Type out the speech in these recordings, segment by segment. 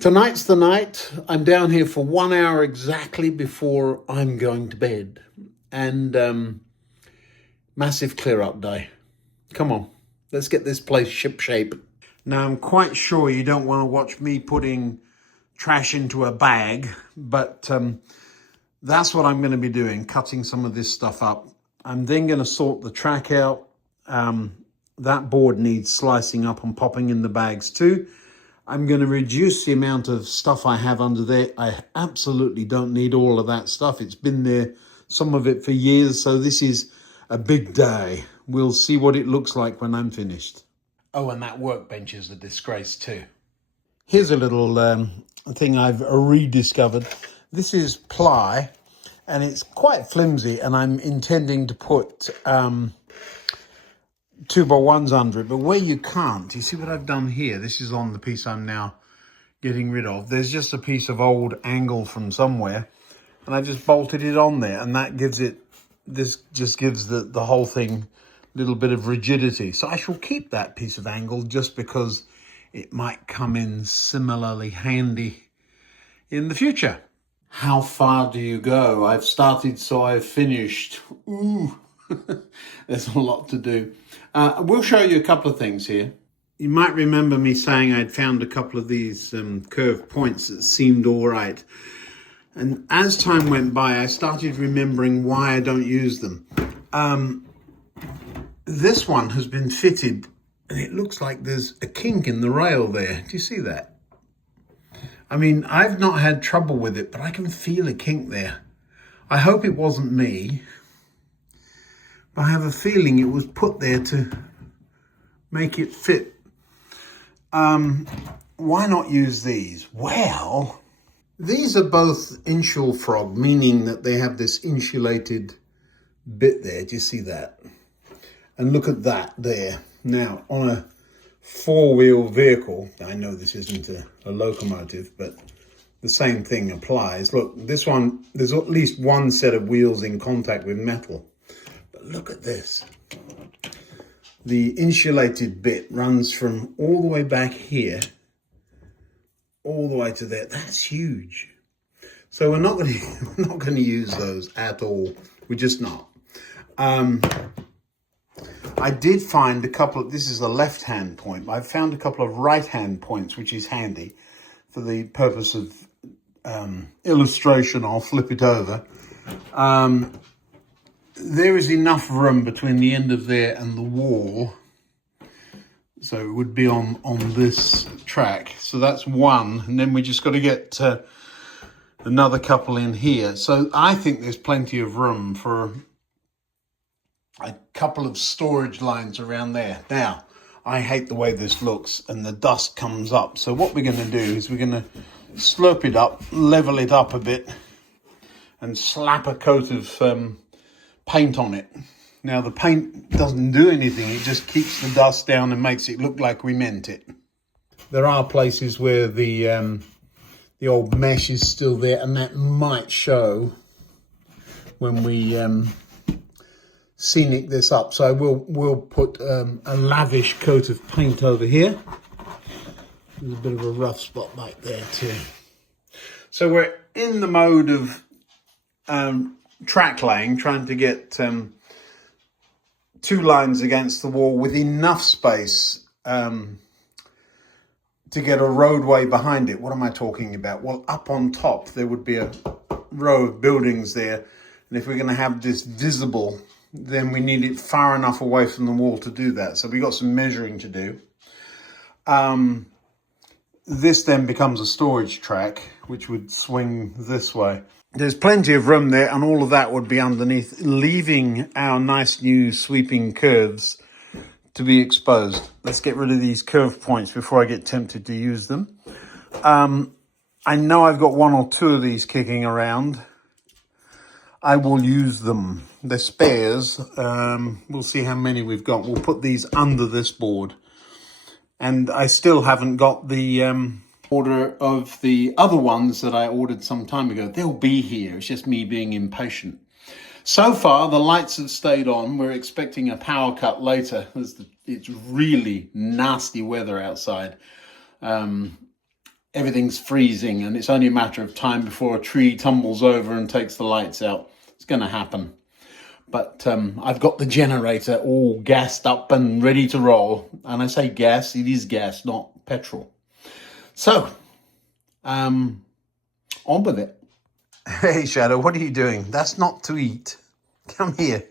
Tonight's the night. I'm down here for 1 hour exactly before I'm going to bed. And massive clear up day. Come on, let's get this place ship shape. Now, I'm quite sure you don't want to watch me putting trash into a bag, but that's what I'm going to be doing, cutting some of this stuff up. I'm then going to sort the track out. That board needs slicing up and popping in the bags too. I'm going to reduce the amount of stuff I have under there. I absolutely don't need all of that stuff. It's been there, some of it for years, so this is a big day. We'll see what it looks like when I'm finished. Oh, and that workbench is a disgrace too. Here's a little thing I've rediscovered. This is ply, and it's quite flimsy, and I'm intending to put 2x1s under it, but where you can't, you see what I've done here? This is on the piece I'm now getting rid of. There's just a piece of old angle from somewhere, and I just bolted it on there, and that gives it, this just gives the whole thing a little bit of rigidity. So I shall keep that piece of angle just because it might come in similarly handy in the future. How far do you go? I've started, so I've finished. Ooh, there's a lot to do. We'll show you a couple of things here. You might remember me saying I'd found a couple of these curved points that seemed all right. And as time went by, I started remembering why I don't use them. This one has been fitted, and it looks like there's a kink in the rail there. Do you see that? I mean, I've not had trouble with it, but I can feel a kink there. I hope it wasn't me, but I have a feeling it was put there to make it fit. Why not use these? Well, these are both insul frog, meaning that they have this insulated bit there. Do you see that? And look at that there. Now, on a four-wheel vehicle, I know this isn't a locomotive, but the same thing applies. Look, this one, there's at least one set of wheels in contact with metal. But look at this. The insulated bit runs from all the way back here, all the way to there. That's huge. So we're not going to use those at all. We're just not. I did find a couple of, this is a left-hand point. I found a couple of right-hand points, which is handy for the purpose of illustration. I'll flip it over. There is enough room between the end of there and the wall. So it would be on this track. So that's one. And then we just got to get another couple in here. So I think there's plenty of room for a couple of storage lines around there. Now, I hate the way this looks and the dust comes up. So what we're going to do is we're going to slurp it up, level it up a bit, and slap a coat of paint on it. Now, the paint doesn't do anything. It just keeps the dust down and makes it look like we meant it. There are places where the old mesh is still there, and that might show when we scenic this up. So we'll put a lavish coat of paint over here. There's a bit of a rough spot back there too. So we're in the mode of track laying, trying to get two lines against the wall with enough space to get a roadway behind it. What am I talking about? Well, up on top there would be a row of buildings there, and if we're going to have this visible, then we need it far enough away from the wall to do that. So we got some measuring to do. This then becomes a storage track, which would swing this way. There's plenty of room there, and all of that would be underneath, leaving our nice new sweeping curves to be exposed. Let's get rid of these curve points before I get tempted to use them. I know I've got one or two of these kicking around. I will use them. They're spares. We'll see how many we've got. We'll put these under this board. And I still haven't got the order of the other ones that I ordered some time ago. They'll be here. It's just me being impatient. So far, the lights have stayed on. We're expecting a power cut later. It's really nasty weather outside. everything's freezing and it's only a matter of time before a tree tumbles over and takes the lights out. It's going to happen. But I've got the generator all gassed up and ready to roll. And I say gas, it is gas, not petrol. So, on with it. Hey, Shadow, what are you doing? That's not to eat. Come here.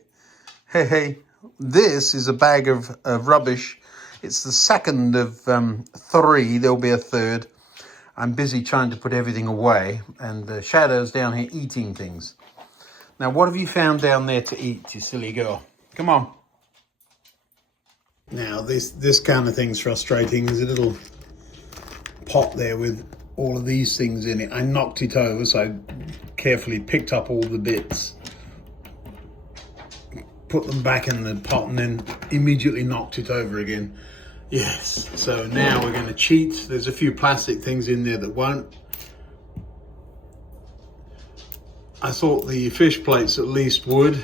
Hey, this is a bag of rubbish. It's the second of 3. There'll be a third. I'm busy trying to put everything away, and Shadow's down here eating things. Now, what have you found down there to eat, you silly girl? Come on. Now, this kind of thing's frustrating. There's a little pot there with all of these things in it. I knocked it over, so I carefully picked up all the bits, put them back in the pot, and then immediately knocked it over again. Yes, so now we're going to cheat. There's a few plastic things in there that won't. I thought the fish plates at least would.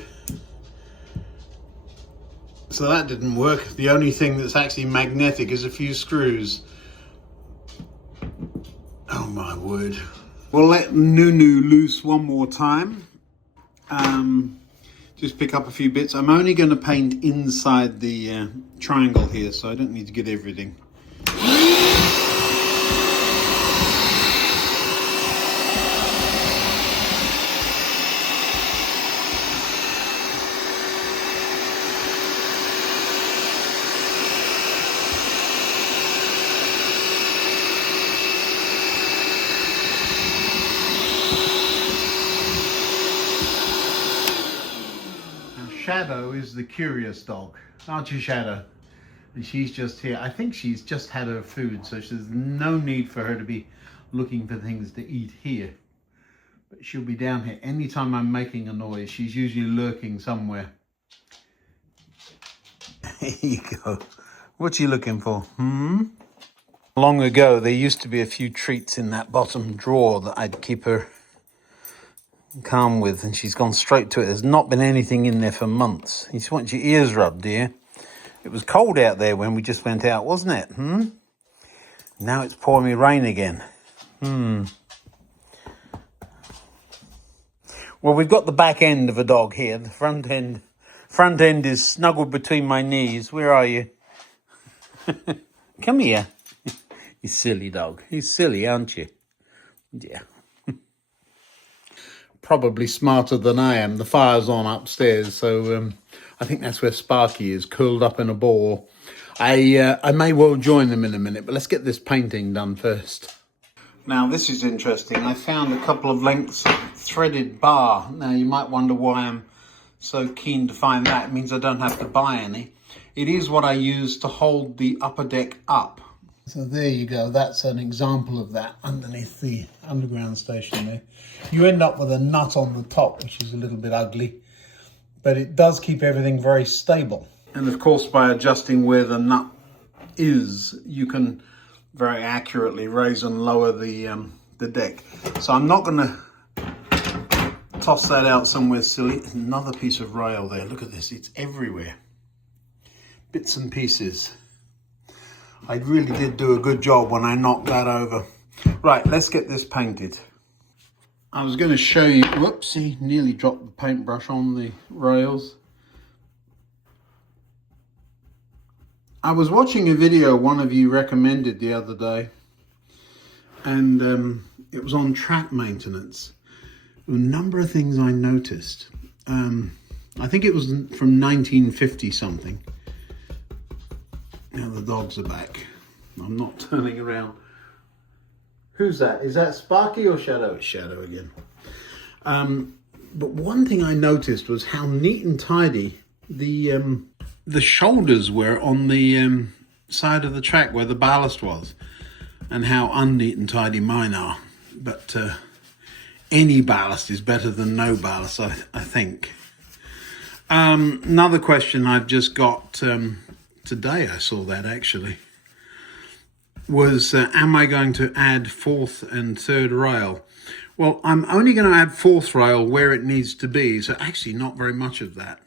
So that didn't work. The only thing that's actually magnetic is a few screws. Oh my word. We'll let Nunu loose one more time. Just pick up a few bits. I'm only going to paint inside the triangle here, so I don't need to get everything. Shadow is the curious dog, aren't you, Shadow? And she's just here. I think she's just had her food, so there's no need for her to be looking for things to eat here. But she'll be down here. Anytime I'm making a noise, she's usually lurking somewhere. Here you go. What you looking for? Long ago, there used to be a few treats in that bottom drawer that I'd keep her calm with, and she's gone straight to it. There's not been anything in there for months. You just want your ears rubbed, dear. It was cold out there when we just went out, wasn't it? Now it's pouring me rain again. Well, we've got the back end of a dog here. The front end is snuggled between my knees. Where are you? Come here. You silly dog. You're silly, aren't you? Yeah. Probably smarter than I am. The fire's on upstairs, so I think that's where Sparky is, curled up in a ball. I may well join them in a minute, but let's get this painting done first. Now, this is interesting. I found a couple of lengths of threaded bar. Now, you might wonder why I'm so keen to find that. It means I don't have to buy any. It is what I use to hold the upper deck up. So there you go. That's an example of that underneath the underground station there. You end up with a nut on the top, which is a little bit ugly, but it does keep everything very stable. And of course, by adjusting where the nut is, you can very accurately raise and lower the deck. So I'm not going to toss that out somewhere silly. Another piece of rail there. Look at this. It's everywhere. Bits and pieces. I really did do a good job when I knocked that over. Right, let's get this painted. I was going to show you, whoopsie, nearly dropped the paintbrush on the rails. I was watching a video one of you recommended the other day, and it was on track maintenance. A number of things I noticed. I think it was from 1950 something. Now the dogs are back. I'm not turning around. Who's that? Is that Sparky or Shadow? It's Shadow again. But one thing I noticed was how neat and tidy the shoulders were on the side of the track where the ballast was, and how unneat and tidy mine are. But any ballast is better than no ballast, I think. Another question I've just got today, I saw that actually, was am I going to add fourth and third rail? Well, I'm only going to add fourth rail where it needs to be, so actually not very much of that.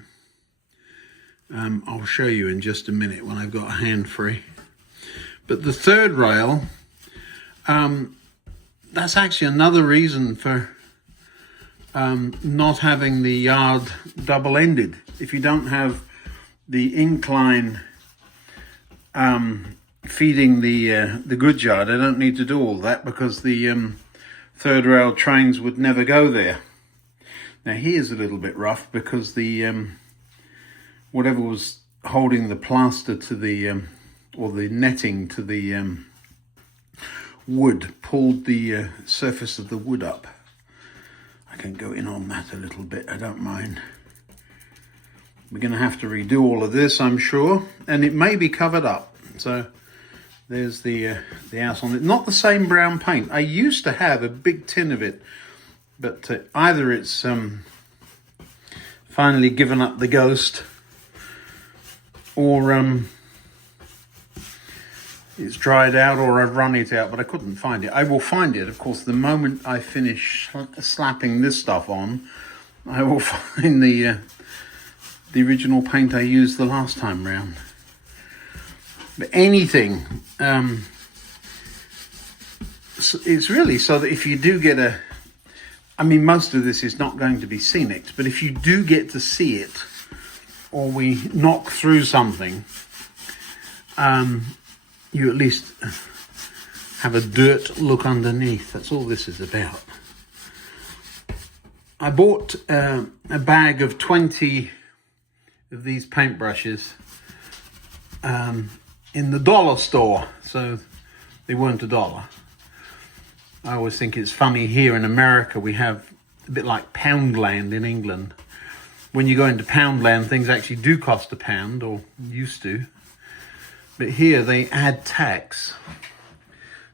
I'll show you in just a minute when I've got a hand free. But the third rail, that's actually another reason for not having the yard double-ended. If you don't have the incline feeding the goods yard, I don't need to do all that, because the third rail trains would never go there. Now here's a little bit rough because the whatever was holding the plaster to the or the netting to the wood pulled the surface of the wood up. I can go in on that a little bit, I don't mind. We're going to have to redo all of this, I'm sure, and it may be covered up. So there's the house on it. Not the same brown paint. I used to have a big tin of it, but either it's finally given up the ghost, or it's dried out, or I've run it out, but I couldn't find it. I will find it, of course, the moment I finish slapping this stuff on. I will find the original paint I used the last time round. But anything, it's really so that if you do get I mean, most of this is not going to be scenic, but if you do get to see it, or we knock through something, you at least have a dirt look underneath. That's all this is about. I bought a bag of 20 of these paintbrushes in the dollar store, so they weren't $1. I always think it's funny, here in America we have a bit like Poundland in England. When you go into Poundland, things actually do cost £1, or used to. But here they add tax.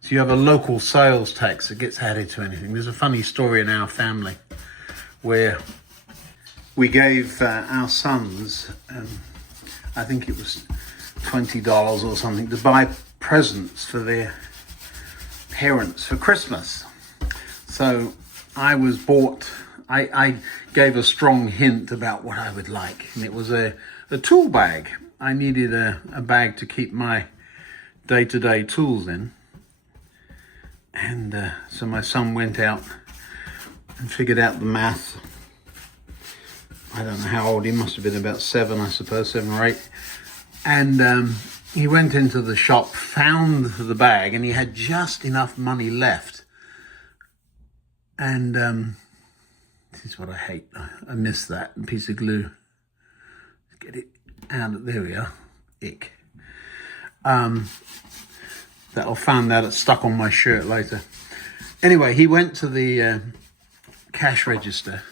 So you have a local sales tax that gets added to anything. There's a funny story in our family where we gave our sons, I think it was $20 or something, to buy presents for their parents for Christmas. So I gave a strong hint about what I would like, and it was a tool bag. I needed a bag to keep my day-to-day tools in. And so my son went out and figured out the math. I don't know how old he must have been, about 7, I suppose, 7 or 8. And he went into the shop, found the bag, and he had just enough money left. And this is what I hate. I miss that piece of glue. Get it out. There we are. Ick. That I'll find out it's stuck on my shirt later. Anyway, he went to the cash register,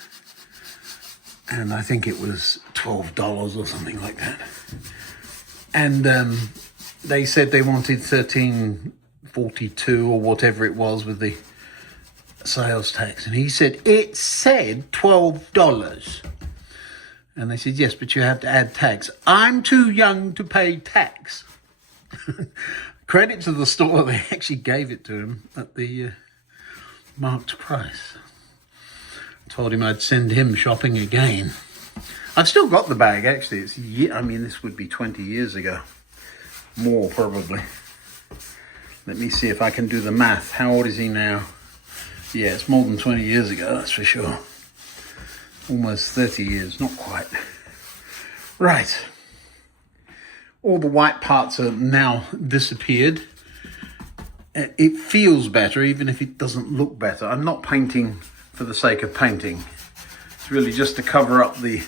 and I think it was $12 or something like that. And they said they wanted $13.42 or whatever it was with the sales tax, and he said it said $12. And they said, yes, but you have to add tax. I'm too young to pay tax. Credit to the store, they actually gave it to him at the marked price. Told him I'd send him shopping again. I've still got the bag, actually. I mean, this would be 20 years ago. More, probably. Let me see if I can do the math. How old is he now? Yeah, it's more than 20 years ago, that's for sure. Almost 30 years, not quite. Right. All the white parts are now disappeared. It feels better, even if it doesn't look better. I'm not painting for the sake of painting. It's really just to cover up the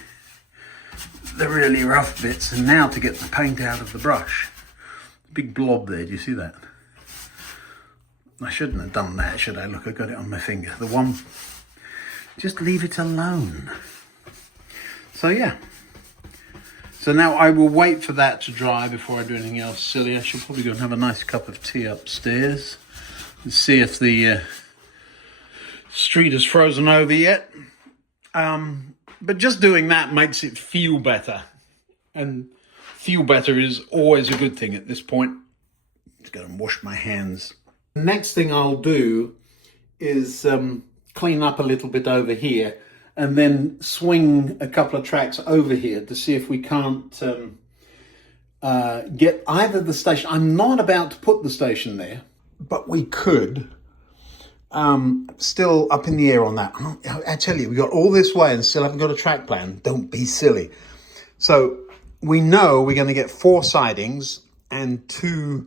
really rough bits, and now to get the paint out of the brush. Big blob there, do you see that? I shouldn't have done that, should I? Look, I got it on my finger. The one, just leave it alone. So yeah. So now I will wait for that to dry before I do anything else silly. I should probably go and have a nice cup of tea upstairs and see if the street is frozen over yet. But just doing that makes it feel better. And feel better is always a good thing at this point. Let's go and wash my hands. The next thing I'll do is clean up a little bit over here, and then swing a couple of tracks over here to see if we can't get either the station. I'm not about to put the station there, but we could Still up in the air on that. I tell you, we got all this way and still haven't got a track plan. Don't be silly. So we know we're going to get 4 sidings and 2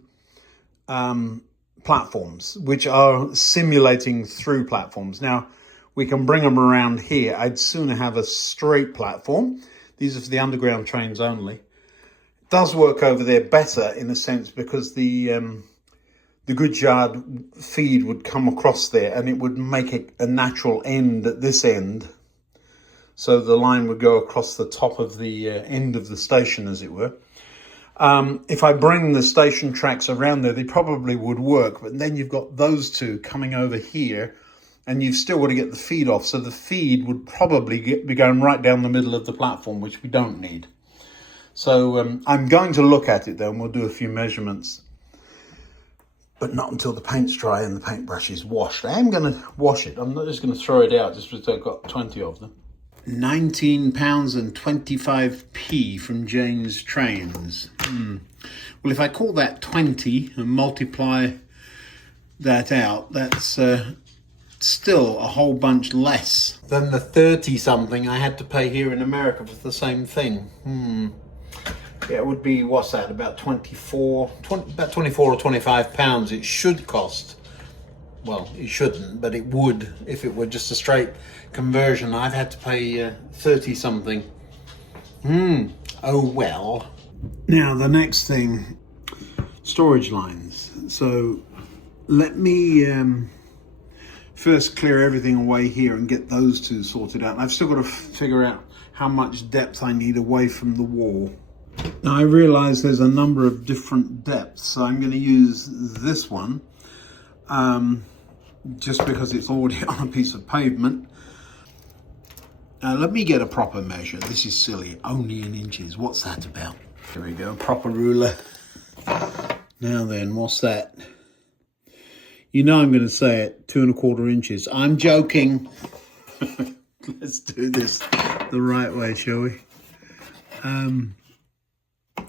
platforms, which are simulating through platforms. Now, we can bring them around here. I'd sooner have a straight platform. These are for the underground trains only. It does work over there better in a sense because the goods yard feed would come across there and it would make it a natural end at this end. So the line would go across the top of the end of the station, as it were. If I bring the station tracks around there, they probably would work. But then you've got those 2 coming over here and you've still got to get the feed off. So the feed would probably be going right down the middle of the platform, which we don't need. So I'm going to look at it though, and we'll do a few measurements. But not until the paint's dry and the paintbrush is washed. I am going to wash it. I'm not just going to throw it out just because I've got 20 of them. £19 and 25p from Jane's Trains. Well, if I call that 20 and multiply that out, that's still a whole bunch less than the 30 something I had to pay here in America for the same thing. Yeah, it would be, what's that, about 24 or 25 pounds it should cost. Well, it shouldn't, but it would if it were just a straight conversion. I've had to pay 30 something. Oh well. Now the next thing, storage lines. So let me first clear everything away here and get those 2 sorted out. I've still got to figure out how much depth I need away from the wall. Now I realize there's a number of different depths, so I'm going to use this one just because it's already on a piece of pavement. Let me get a proper measure. This is silly, only in inches. What's that about? Here we go, proper ruler. Now then, what's that? You know I'm going to say it, 2¼ inches. I'm joking. Let's do this the right way, shall we?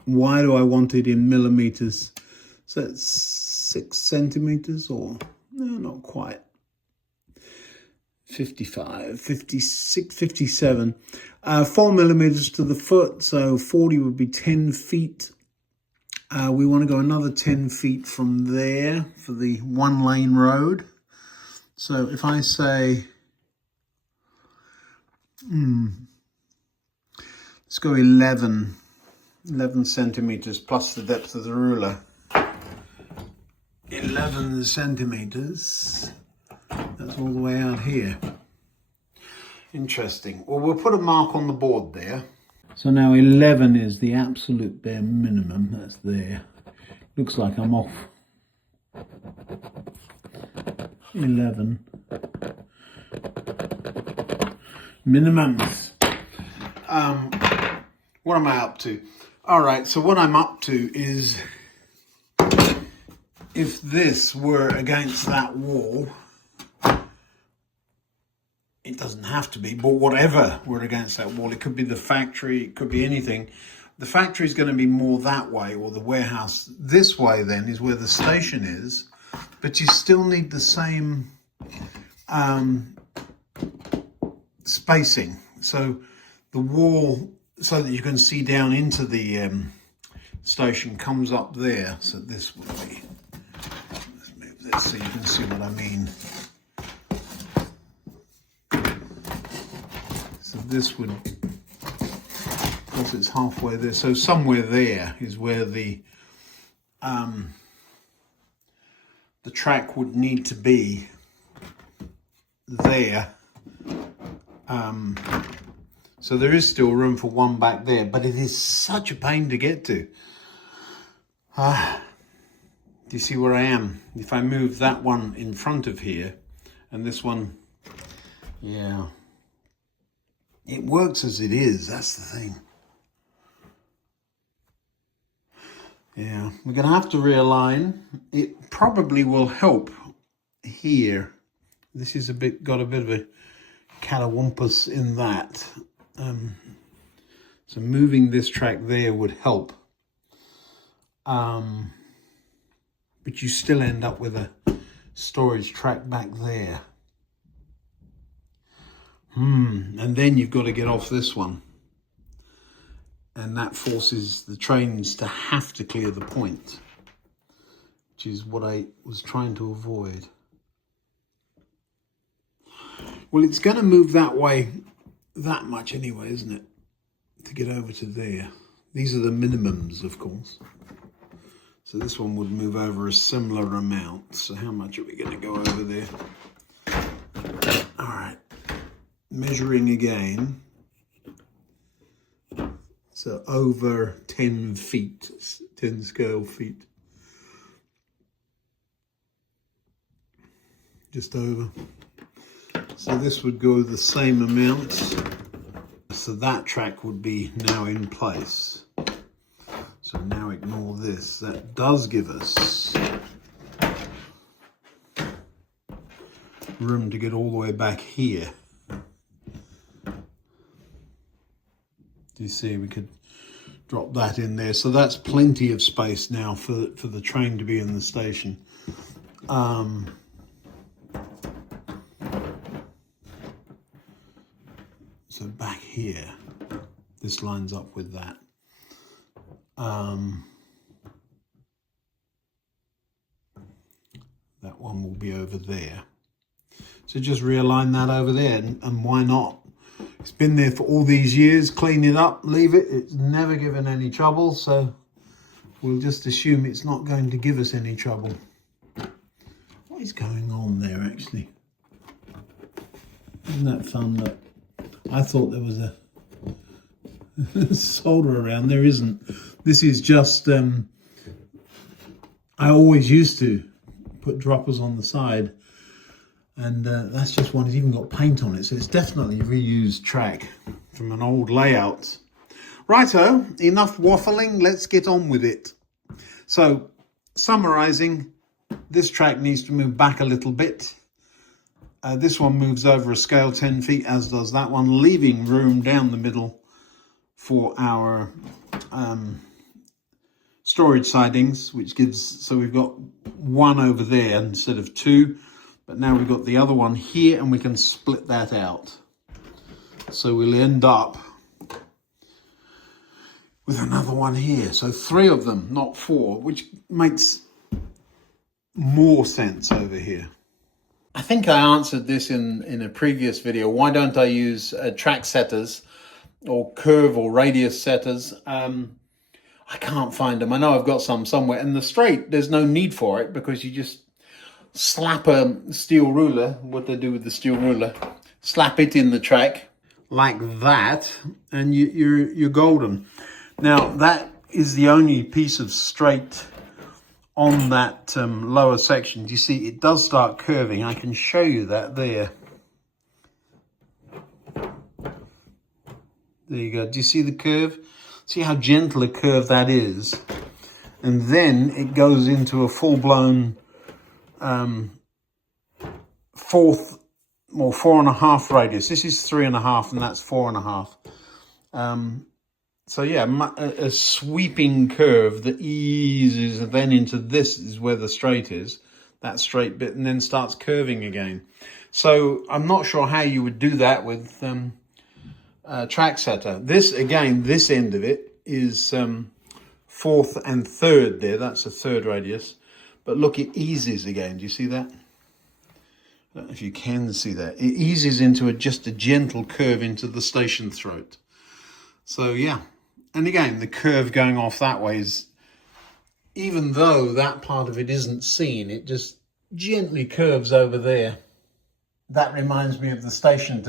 Why do I want it in millimeters? So it's 6 centimeters or, no, not quite. 55, 56, 57. 4 millimeters to the foot, so 40 would be 10 feet. We want to go another 10 feet from there for the 1-lane road. So if I say, let's go 11 centimeters plus the depth of the ruler. 11 centimeters. That's all the way out here. Interesting. Well, we'll put a mark on the board there. So now 11 is the absolute bare minimum. That's there. Looks like I'm off. 11. Minimums. What am I up to? All right, so what I'm up to is if this were against that wall, it doesn't have to be, but whatever were against that wall, it could be the factory, it could be anything. The factory is going to be more that way, or the warehouse this way then is where the station is, but you still need the same spacing. So the wall, so that you can see down into the station, comes up there. So this would be, let's move this so you can see what I mean. So this would, because it's halfway there, so somewhere there is where the track would need to be there. So there is still room for one back there, but it is such a pain to get to. Do you see where I am? If I move that one in front of here and this one, yeah. It works as it is, that's the thing. Yeah, we're going to have to realign. It probably will help here. This is got a bit of a catawampus in that. So moving this track there would help. But you still end up with a storage track back there. And then you've got to get off this one. And that forces the trains to have to clear the point, which is what I was trying to avoid. Well, it's going to move that way that much anyway, isn't it? To get over to there. These are the minimums, of course. So this one would move over a similar amount. So how much are we going to go over there? All right. Measuring again. So over 10 feet, 10 scale feet. Just over. So this would go the same amount. So that track would be now in place. So now ignore this. That does give us room to get all the way back here. Do you see, we could drop that in there. So that's plenty of space now for the train to be in the station. So back here, this lines up with that. That one will be over there. So just realign that over there, and why not? It's been there for all these years. Clean it up, leave it. It's never given any trouble, so we'll just assume it's not going to give us any trouble. What is going on there, actually? Isn't that fun? Look, I thought there was a solder around. There isn't. This is just, I always used to put droppers on the side. And that's just one. It's even got paint on it, so it's definitely reused track from an old layout. Righto, enough waffling, let's get on with it. So, summarising, this track needs to move back a little bit. This one moves over a scale 10 feet, as does that one, leaving room down the middle for our storage sidings, which gives, so we've got one over there instead of two. But now we've got the other one here, and we can split that out. So we'll end up with another one here. So 3 of them, not 4, which makes more sense over here. I think I answered this in a previous video. Why don't I use track setters or curve or radius setters? I can't find them. I know I've got some somewhere. And the straight, there's no need for it, because you just slap a steel ruler, what they do with the steel ruler, slap it in the track like that, and you're golden. Now that is the only piece of straight on that lower section. Do you see it does start curving? I can show you that there. There you go. Do you see the curve? See how gentle a curve that is? And then it goes into a full-blown 4.5 radius. This is 3.5, and that's 4.5. So yeah, a sweeping curve that eases then into this is where the straight is, that straight bit, and then starts curving again. So I'm not sure how you would do that with track setter. This again, this end of it is 4th and 3rd there. That's a 3rd radius. But look, it eases again. Do you see that? I don't know if you can see that. It eases into just a gentle curve into the station throat. So yeah. And again, the curve going off that way is, even though that part of it isn't seen, it just gently curves over there. That reminds me of the station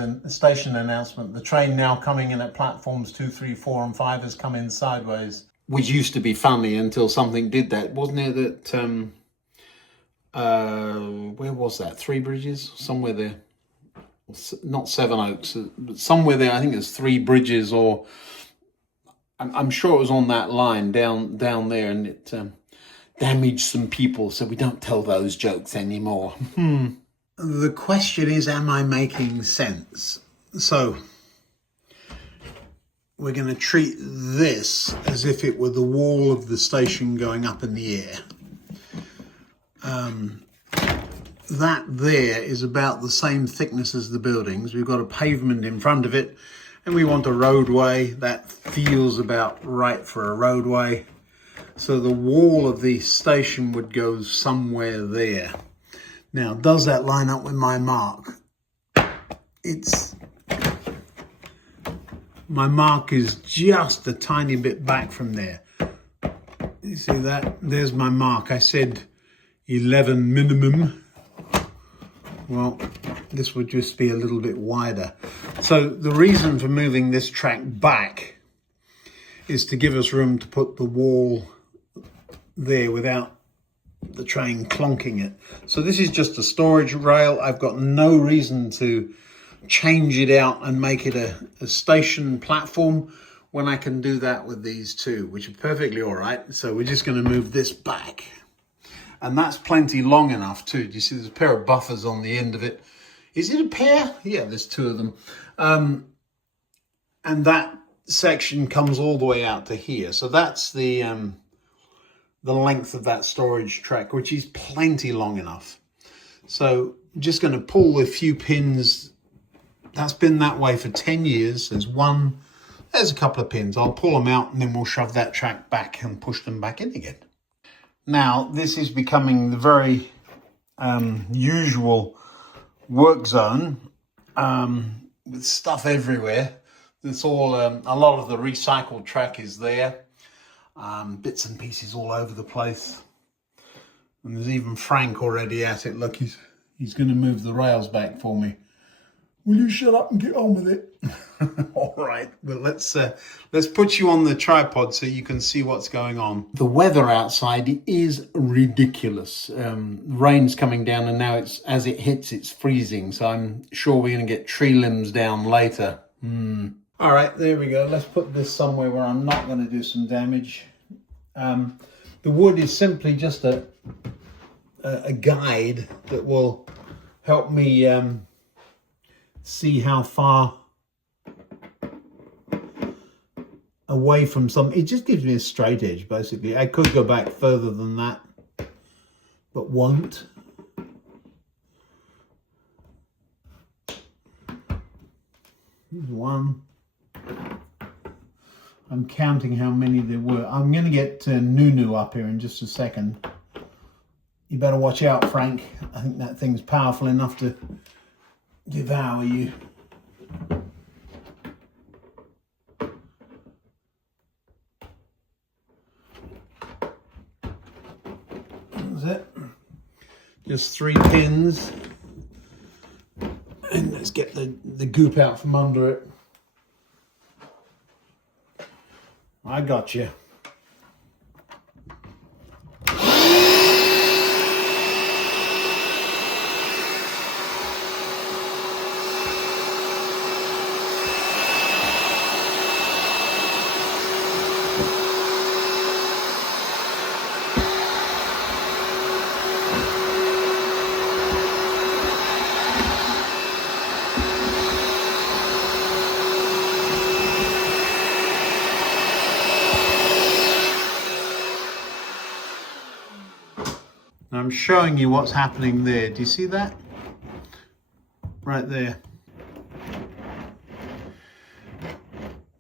announcement. The train now coming in at platforms 2, 3, 4 and 5 has come in sideways. Which used to be funny until something did that. Wasn't it that... where was that? 3 Bridges? Somewhere there. Not Seven Oaks. But somewhere there, I think it's 3 Bridges, or... I'm sure it was on that line down there, and it damaged some people, so we don't tell those jokes anymore. The question is, am I making sense? So, we're going to treat this as if it were the wall of the station going up in the air. that there is about the same thickness as the buildings. We've got a pavement in front of it, and we want a roadway that feels about right for a roadway. So the wall of the station would go somewhere there. Now, does that line up with my mark? My mark is just a tiny bit back from there. You see that? There's my mark. I said 11 minimum. Well, this would just be a little bit wider. So the reason for moving this track back is to give us room to put the wall there without the train clonking it. So this is just a storage rail. I've got no reason to change it out and make it a station platform when I can do that with these two, which are perfectly all right. So we're just going to move this back. And that's plenty long enough too. Do you see there's a pair of buffers on the end of it? Is it a pair? Yeah, there's two of them. And that section comes all the way out to here. So that's the length of that storage track, which is plenty long enough. So I'm just going to pull a few pins. That's been that way for 10 years. There's a couple of pins. I'll pull them out and then we'll shove that track back and push them back in again. Now, this is becoming the very usual work zone with stuff everywhere. It's all, a lot of the recycled track is there. Bits and pieces all over the place. And there's even Frank already at it. Look, he's going to move the rails back for me. Will you shut up and get on with it? All right, well, let's put you on the tripod so you can see what's going on. The weather outside is ridiculous. Rain's coming down and now as it hits, it's freezing. So I'm sure we're going to get tree limbs down later. All right, there we go. Let's put this somewhere where I'm not going to do some damage. The wood is simply just a guide that will help me see how far away from it just gives me a straight edge basically. I could go back further than that, but won't. Here's one. I'm counting how many there were. I'm going to get Nunu up here in just a second. You better watch out, Frank. I think that thing's powerful enough to devour you. That's it. Just 3 pins. And let's get the goop out from under it. I got you. I'm showing you what's happening there. Do you see that? Right there.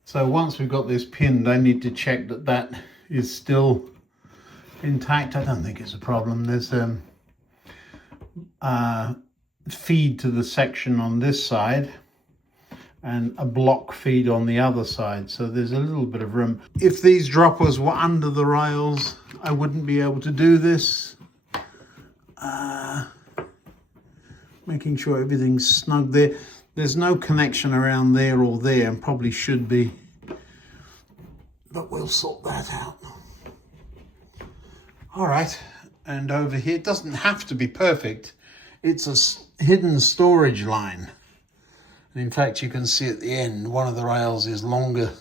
So once we've got this pinned, I need to check that that is still intact. I don't think it's a problem. There's feed to the section on this side and a block feed on the other side. So there's a little bit of room. If these droppers were under the rails, I wouldn't be able to do this. Making sure everything's snug there. There's no connection around there or there, and probably should be, but we'll sort that out. All right, and over here, it doesn't have to be perfect. It's a hidden storage line. And in fact, you can see at the end, one of the rails is longer.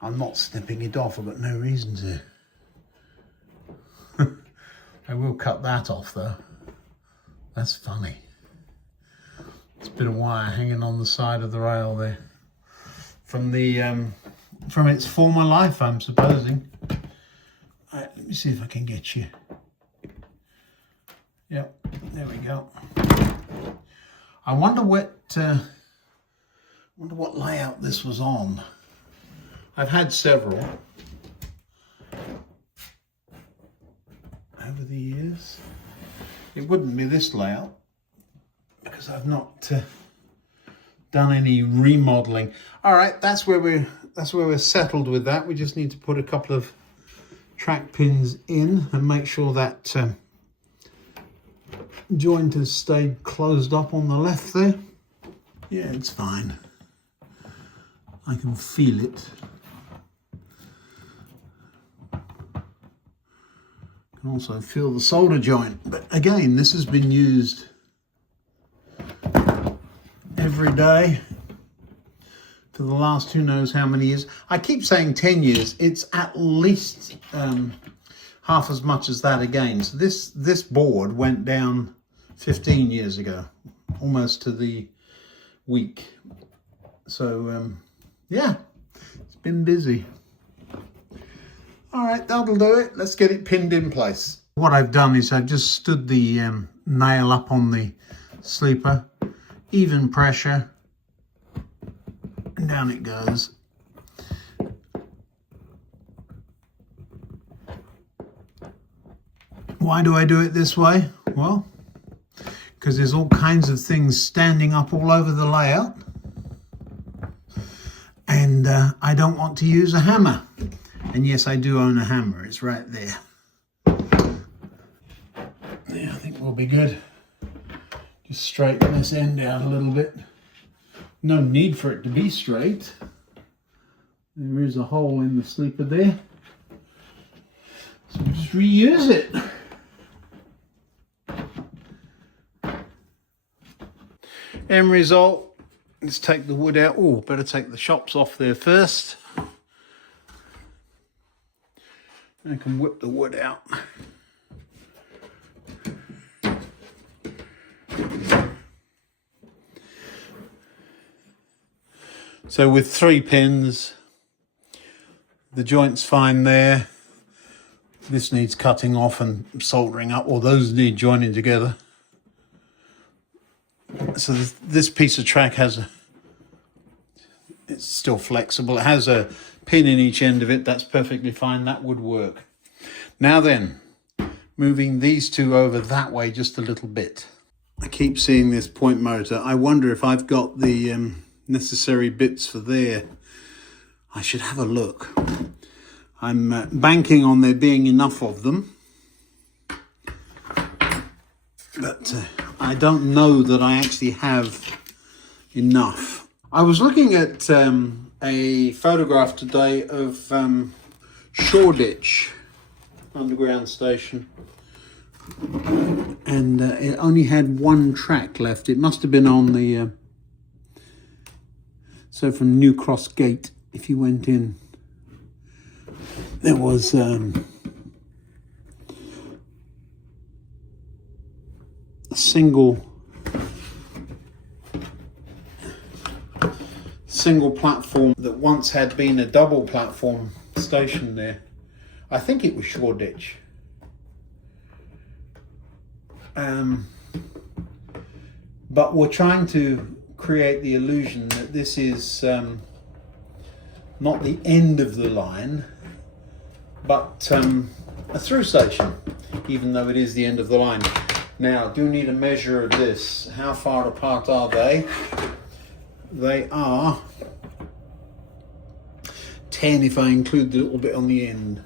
I'm not snipping it off, I've got no reason to. I will cut that off though. That's funny. It's a bit of wire hanging on the side of the rail there. From its former life, I'm supposing. All right, let me see if I can get you. Yep, There we go. I wonder what layout this was on. I've had several over the years. It wouldn't be this layout because I've not done any remodeling. All right, that's where we're settled with that. We just need to put a couple of track pins in and make sure that joint has stayed closed up on the left there. Yeah, it's fine. I can feel it. Can also feel the solder joint. But again, this has been used every day for the last who knows how many years. I keep saying 10 years. It's at least half as much as that again. So this board went down 15 years ago, almost to the week. So yeah, it's been busy. All right, that'll do it. Let's get it pinned in place. What I've done is I've just stood the nail up on the sleeper, even pressure, and down it goes. Why do I do it this way? Well, because there's all kinds of things standing up all over the layout, and I don't want to use a hammer. And yes, I do own a hammer. It's right there. Yeah, I think we'll be good. Just straighten this end out a little bit. No need for it to be straight. There is a hole in the sleeper there, so we'll just reuse it. End result, let's take the wood out. Oh, better take the shops off there first. I can whip the wood out. So with 3 pins, the joint's fine there. This needs cutting off and soldering up, or those need joining together. So this piece of track it's still flexible. It has a pin in each end of it. That's perfectly fine. That would work. Now then, moving these two over that way just a little bit. I keep seeing this point motor. I wonder if I've got the necessary bits for there. I should have a look. I'm banking on there being enough of them. But I don't know that I actually have enough. I was looking at a photograph today of Shoreditch underground station, and it only had 1 track left. It must have been on the so from New Cross Gate, if you went in, there was a single platform that once had been a double platform station there. I think it was Shoreditch. But we're trying to create the illusion that this is not the end of the line, but a through station, even though it is the end of the line. Now, I do need a measure of this. How far apart are they? They are 10 if I include the little bit on the end.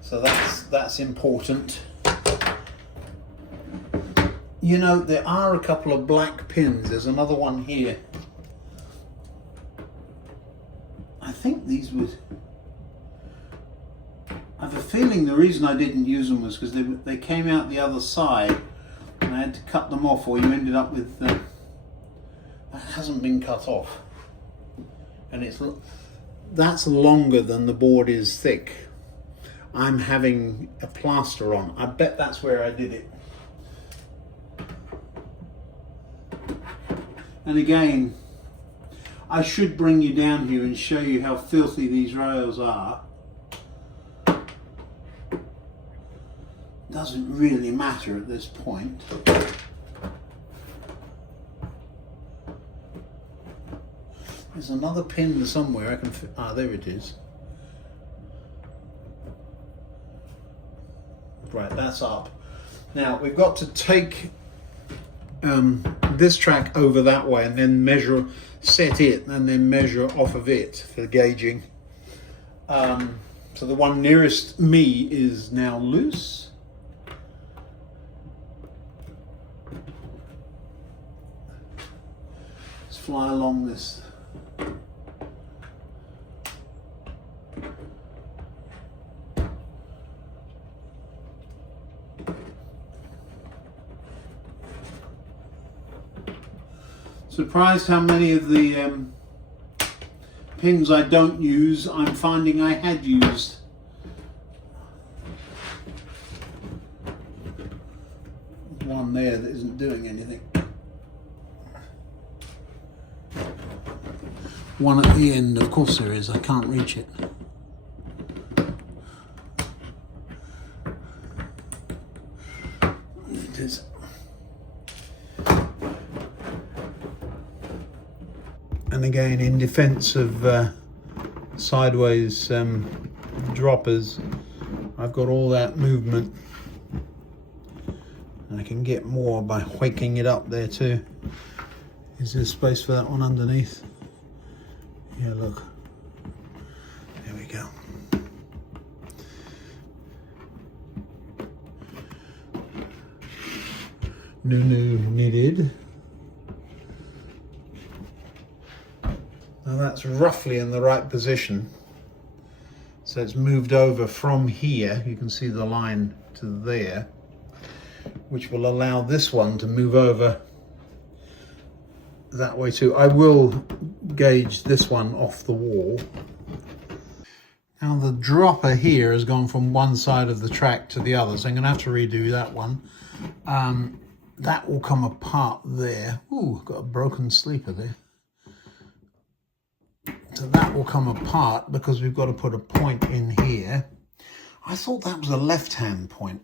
So that's important. You know, there are a couple of black pins. There's another one here. I think these would... I have a feeling the reason I didn't use them was because they came out the other side and I had to cut them off, or you ended up with... that hasn't been cut off. And that's longer than the board is thick. I'm having a plaster on. I bet that's where I did it. And again, I should bring you down here and show you how filthy these rails are. Doesn't really matter at this point. There's another pin somewhere I can fit. Ah, there it is. Right, that's up. Now we've got to take this track over that way and then measure, set it, and then measure off of it for gauging. So the one nearest me is now loose. Let's fly along this. Surprised how many of the pins I don't use, I'm finding I had used. One there that isn't doing anything. One at the end, of course there is, I can't reach it. It is. And again, in defense of sideways droppers, I've got all that movement. And I can get more by waking it up there too. Is there space for that one underneath? Yeah, look. There we go. New knitted. Now that's roughly in the right position. So it's moved over from here, you can see the line to there, which will allow this one to move over that way too. I will gauge this one off the wall. Now the dropper here has gone from one side of the track to the other, so I'm going to have to redo that one. That will come apart there. Ooh, got a broken sleeper there. So that will come apart because we've got to put a point in here. I thought that was a left-hand point,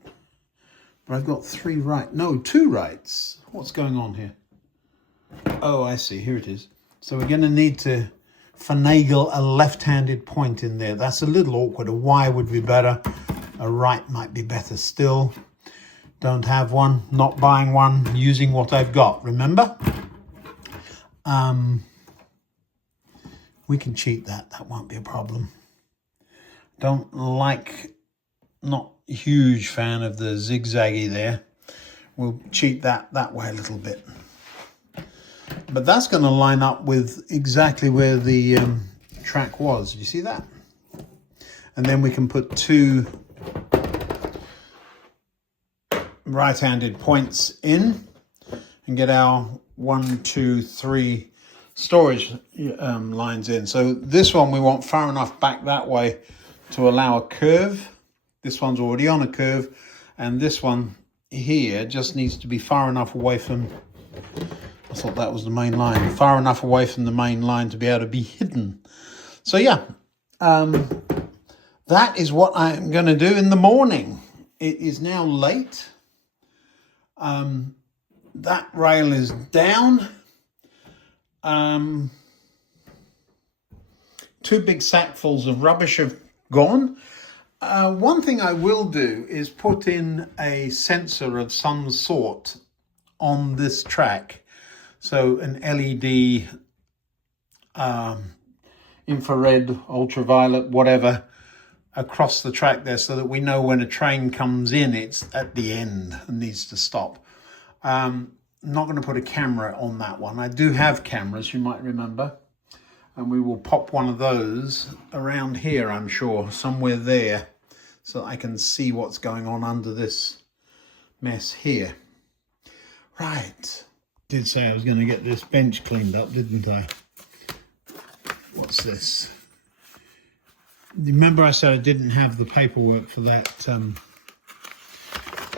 but I've got two rights. What's going on here? Oh, I see, here it is. So we're going to need to finagle a left-handed point in there. That's a little awkward. A Y would be better. A right might be better still. Don't have one, not buying one, using what I've got, remember? We can cheat that won't be a problem. Not huge fan of the zigzaggy there. We'll cheat that way a little bit. But that's going to line up with exactly where the track was. You see that? And then we can put two right-handed points in and get our 1, 2, 3 storage lines in. So this one we want far enough back that way to allow a curve. This one's already on a curve, and this one here just needs to be far enough away from, I thought that was the main line, far enough away from the main line to be able to be hidden. So yeah, that is what I'm going to do in the morning. It is now late. That rail is down. 2 big sackfuls of rubbish have gone. One thing I will do is put in a sensor of some sort on this track. So an LED, infrared, ultraviolet, whatever, across the track there, so that we know when a train comes in, it's at the end and needs to stop. I'm not going to put a camera on that one. I do have cameras, you might remember. And we will pop one of those around here, I'm sure, somewhere there, so that I can see what's going on under this mess here. Right. Did say I was going to get this bench cleaned up, didn't I? What's this? Remember I said I didn't have the paperwork for that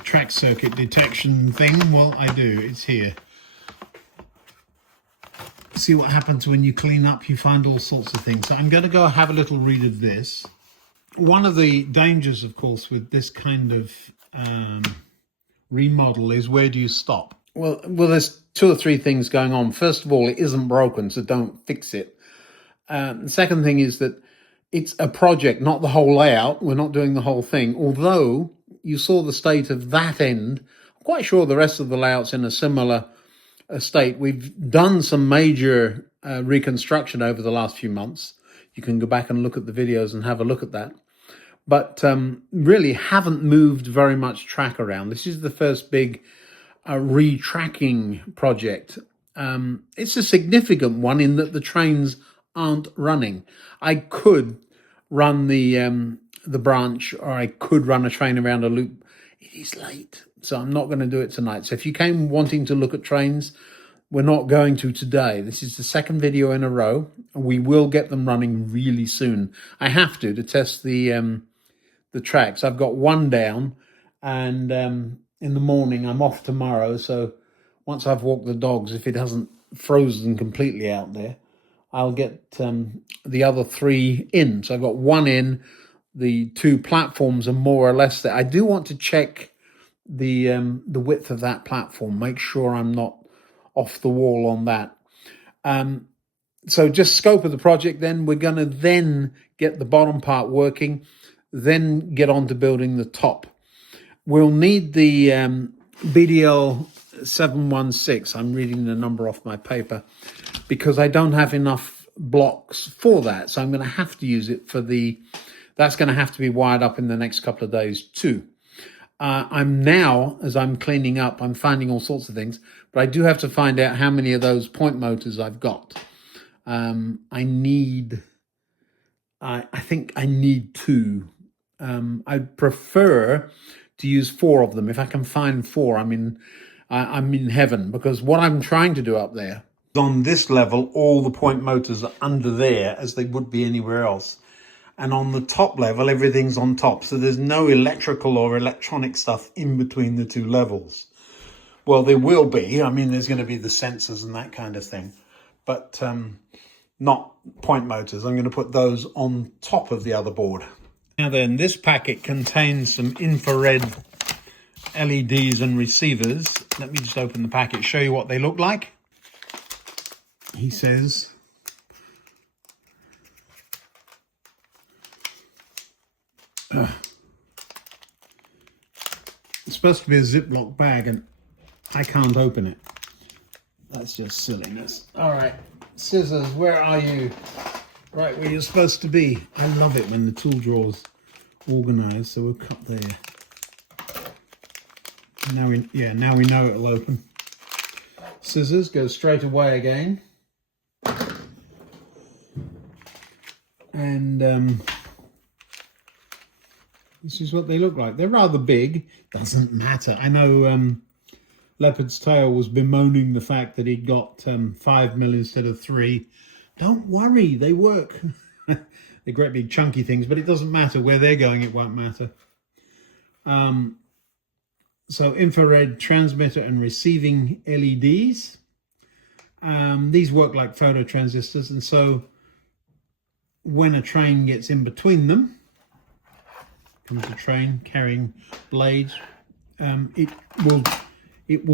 track circuit detection thing? Well, I do. It's here. See what happens when you clean up, you find all sorts of things. So I'm going to go have a little read of this. One of the dangers, of course, with this kind of remodel is, where do you stop? Well, there's 2 or 3 things going on. First of all, it isn't broken, so don't fix it. The second thing is that it's a project, not the whole layout. We're not doing the whole thing. Although you saw the state of that end, I'm quite sure the rest of the layout's in a similar state. We've done some major reconstruction over the last few months. You can go back and look at the videos and have a look at that. But really haven't moved very much track around. This is the first big retracking project. It's a significant one in that the trains aren't running. I could run the branch, or I could run a train around a loop. It is late, so I'm not going to do it tonight. So if you came wanting to look at trains, we're not going to today. This is the second video in a row, and we will get them running really soon. I have to test the tracks. I've got one down, and in the morning I'm off tomorrow. So once I've walked the dogs, if it hasn't frozen completely out there, I'll get the other 3 in. So I've got 1 in. The 2 platforms are more or less there. I do want to check the width of that platform, make sure I'm not off the wall on that. So just scope of the project, then we're going to then get the bottom part working, then get on to building the top. We'll need the BDL 716. I'm reading the number off my paper because I don't have enough blocks for that. So I'm going to have to use it for that's going to have to be wired up in the next couple of days too. I'm now, as I'm cleaning up, I'm finding all sorts of things, but I do have to find out how many of those point motors I've got. I think I need 2. I'd prefer to use 4 of them. If I can find 4, I'm in heaven, because what I'm trying to do up there, on this level, all the point motors are under there as they would be anywhere else. And on the top level, everything's on top. So there's no electrical or electronic stuff in between the 2 levels. Well, there will be. I mean, there's going to be the sensors and that kind of thing, but not point motors. I'm going to put those on top of the other board. Now then, this packet contains some infrared LEDs and receivers. Let me just open the packet, show you what they look like. He says, it's supposed to be a Ziploc bag and I can't open it. That's just silliness. All right, scissors, where are you? Right where you're supposed to be. I love it when the tool drawer's organized, so we'll cut there. Now we know it'll open. Scissors go straight away again. And this is what they look like. They're rather big. Doesn't matter. I know Leopard's Tail was bemoaning the fact that he'd got 5 mil instead of 3. Don't worry, they work. They're great big chunky things, but it doesn't matter. Where they're going, it won't matter. So infrared transmitter and receiving LEDs. These work like photo transistors, and so when a train gets in between them, comes a train carrying blades, it will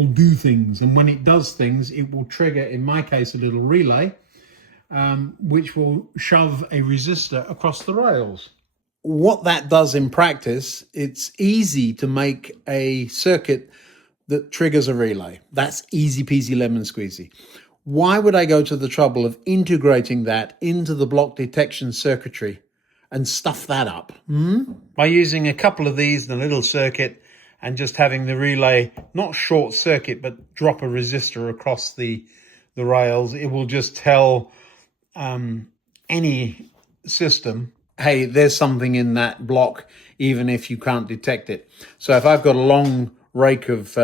do things, and when it does things, it will trigger, in my case, a little relay, which will shove a resistor across the rails. What that does in practice, it's easy to make a circuit that triggers a relay. That's easy peasy lemon squeezy. Why would I go to the trouble of integrating that into the block detection circuitry and stuff that up? By using a couple of these in a little circuit and just having the relay not short circuit but drop a resistor across the rails, it will just tell any system, hey, there's something in that block, even if you can't detect it. So if I've got a long rake of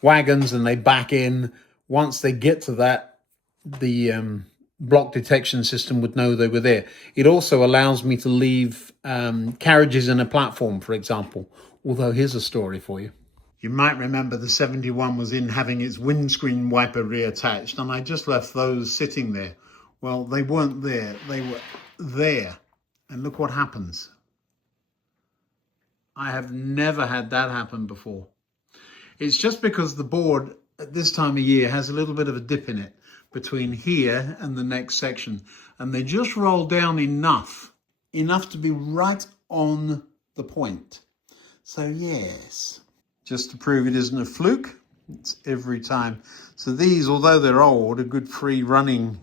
wagons and they back in, once they get to that, the block detection system would know they were there. It also allows me to leave carriages in a platform, for example. Although here's a story for you. You might remember the 71 was in having its windscreen wiper reattached, and I just left those sitting there. Well, they weren't there, they were there. And look what happens. I have never had that happen before. It's just because the board at this time of year has a little bit of a dip in it. between here and the next section. And they just roll down enough to be right on the point. So yes, just to prove it isn't a fluke, it's every time. So these, although they're old, are good free running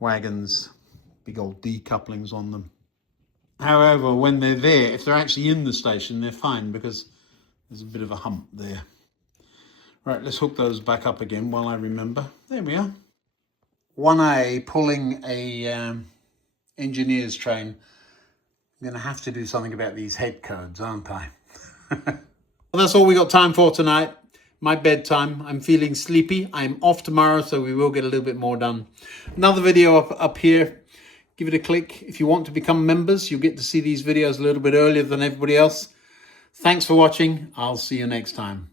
wagons. Big old decouplings on them. However, when they're there, if they're actually in the station, they're fine because there's a bit of a hump there. Right, let's hook those back up again while I remember. There we are. 1A, pulling a engineer's train. I'm going to have to do something about these head codes, aren't I? Well, that's all we got time for tonight. My bedtime. I'm feeling sleepy. I'm off tomorrow, so we will get a little bit more done. Another video up here. Give it a click. If you want to become members, you'll get to see these videos a little bit earlier than everybody else. Thanks for watching. I'll see you next time.